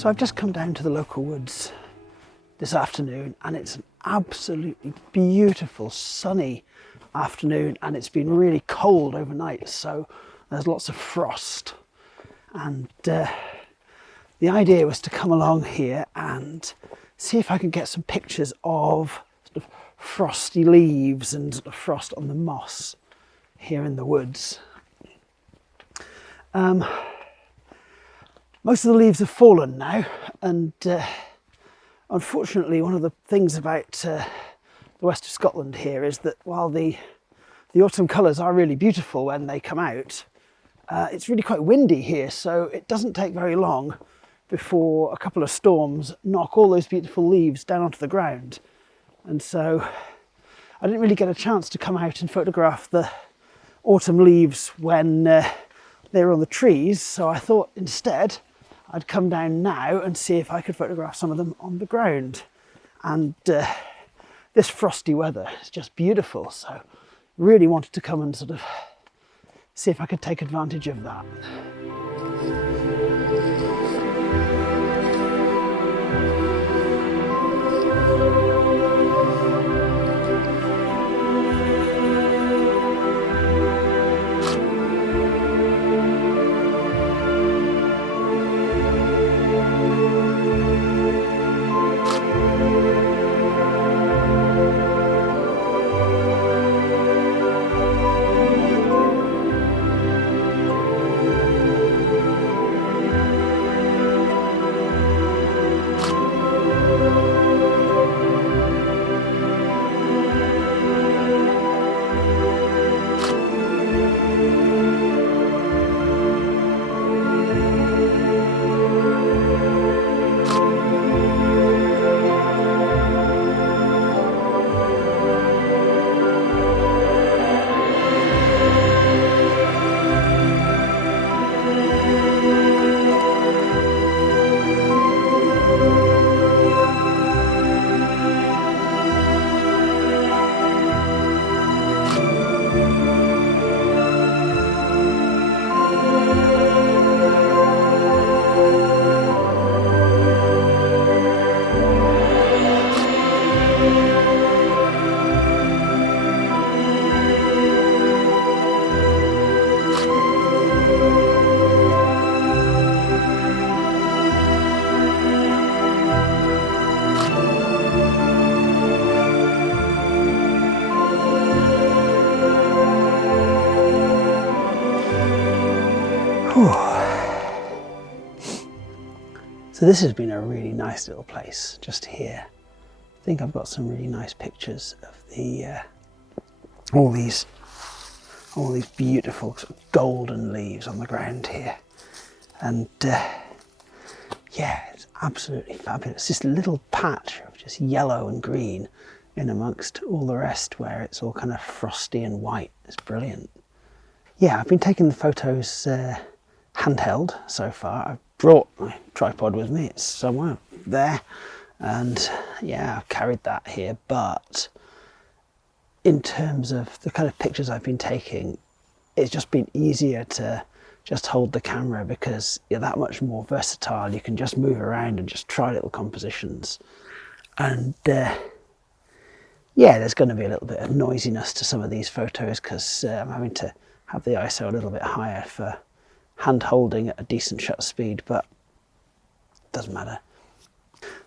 So I've just come down to the local woods this afternoon, and it's an absolutely beautiful sunny afternoon, and it's been really cold overnight, so there's lots of frost. And the idea was to come along here and see if I could get some pictures of sort of frosty leaves and sort of frost on the moss here in the woods. Most of the leaves have fallen now, and unfortunately one of the things about the west of Scotland here is that while the autumn colours are really beautiful when they come out, it's really quite windy here, so it doesn't take very long before a couple of storms knock all those beautiful leaves down onto the ground. And so I didn't really get a chance to come out and photograph the autumn leaves when they were on the trees, so I thought instead I'd come down now and see if I could photograph some of them on the ground. And this frosty weather is just beautiful, so really wanted to come and sort of see if I could take advantage of that. So this has been a really nice little place just here. I think I've got some really nice pictures of the all these beautiful sort of golden leaves on the ground here, and yeah, it's absolutely fabulous. This little patch of just yellow and green in amongst all the rest where it's all kind of frosty and white. It's brilliant. Yeah, I've been taking the photos handheld so far. I've brought my tripod with me, it's somewhere there, and yeah, I've carried that here, but in terms of the kind of pictures I've been taking, it's just been easier to just hold the camera because you're that much more versatile. You can just move around and just try little compositions, and yeah, there's going to be a little bit of noisiness to some of these photos because I'm having to have the ISO a little bit higher for hand holding at a decent shutter speed, but it doesn't matter.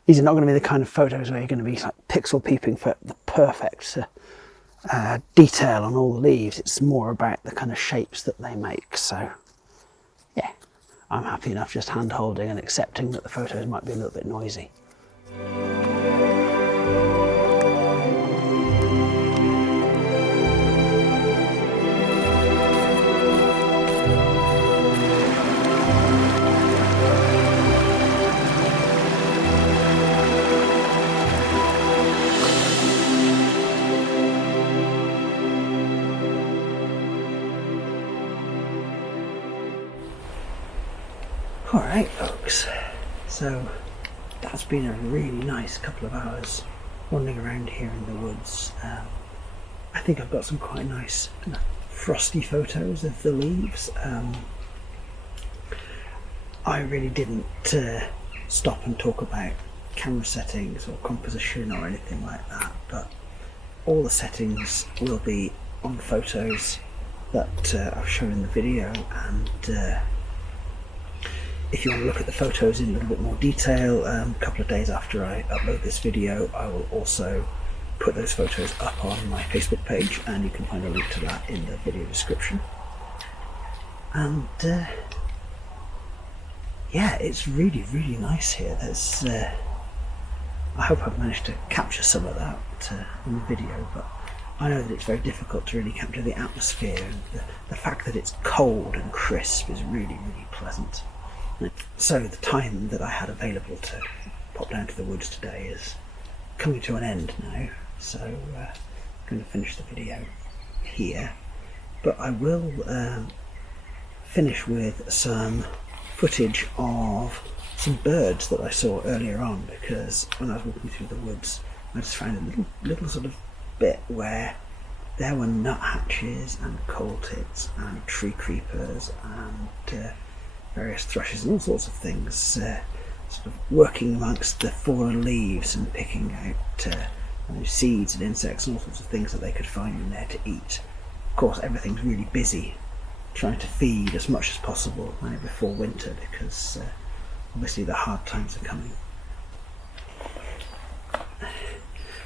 These are not going to be the kind of photos where you're going to be like pixel peeping for the perfect detail on all the leaves. It's more about the kind of shapes that they make. So yeah, I'm happy enough just hand holding and accepting that the photos might be a little bit noisy. Alright folks, so that's been a really nice couple of hours wandering around here in the woods. I think I've got some quite nice frosty photos of the leaves. I really didn't stop and talk about camera settings or composition or anything like that, but all the settings will be on the photos that I've shown in the video, and if you want to look at the photos in a little bit more detail, a couple of days after I upload this video, I will also put those photos up on my Facebook page, and you can find a link to that in the video description. And yeah, it's really, really nice here. There's I hope I've managed to capture some of that in the video, but I know that it's very difficult to really capture the atmosphere, and the fact that it's cold and crisp is really, really pleasant. So the time that I had available to pop down to the woods today is coming to an end now, so I'm going to finish the video here, but I will finish with some footage of some birds that I saw earlier on, because when I was walking through the woods I just found a little sort of bit where there were nuthatches and coal tits and tree creepers and various thrushes and all sorts of things sort of working amongst the fallen leaves and picking out seeds and insects and all sorts of things that they could find in there to eat. Of course, everything's really busy trying to feed as much as possible before winter, because obviously the hard times are coming.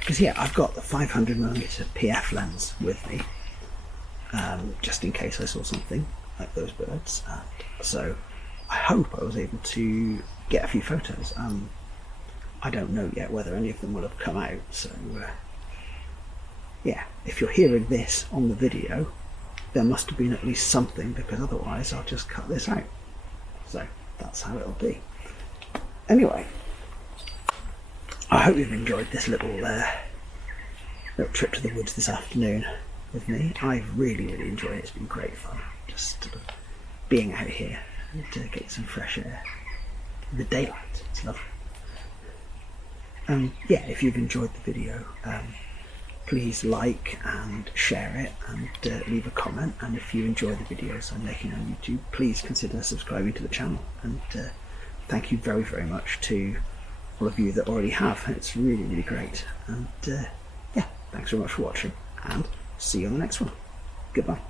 Because yeah, I've got the 500mm PF lens with me, just in case I saw something like those birds. So I hope I was able to get a few photos. I don't know yet whether any of them will have come out, so yeah, if you're hearing this on the video, there must have been at least something, because otherwise I'll just cut this out. So that's how it'll be. Anyway, I hope you've enjoyed this little trip to the woods this afternoon with me. I've really, really enjoyed it. It's been great fun, just sort of being out here and getting some fresh air in the daylight. It's lovely. Yeah, if you've enjoyed the video, please like and share it, and leave a comment. And if you enjoy the videos I'm making on YouTube, please consider subscribing to the channel. And thank you very, very much to all of you that already have. It's really, really great. And yeah, thanks very much for watching, and see you on the next one. Goodbye.